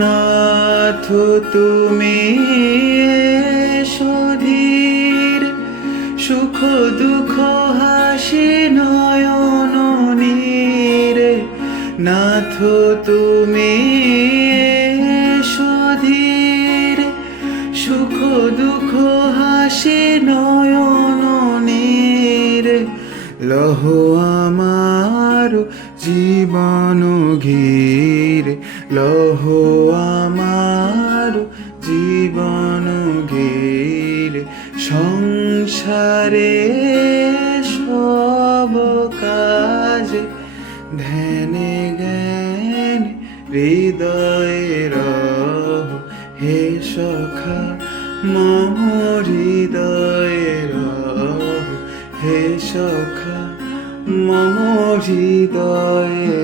নাথ তুমি সুধীর, সুখ দুঃখ হাসি নয়ন নীরে। নাথ তুমি সুধীর, সুখ দুঃখ হাসি নয়ন নীরে। লহ আমার জীবন ঘিরে, লহ আমার জীবন ঘিরে। সংসারে সব কাজে ধ্যানে জ্ঞান হৃদয়ে রহ। হে সখা মম হৃদয়ে রহ, হে সখা মম হৃদয়ে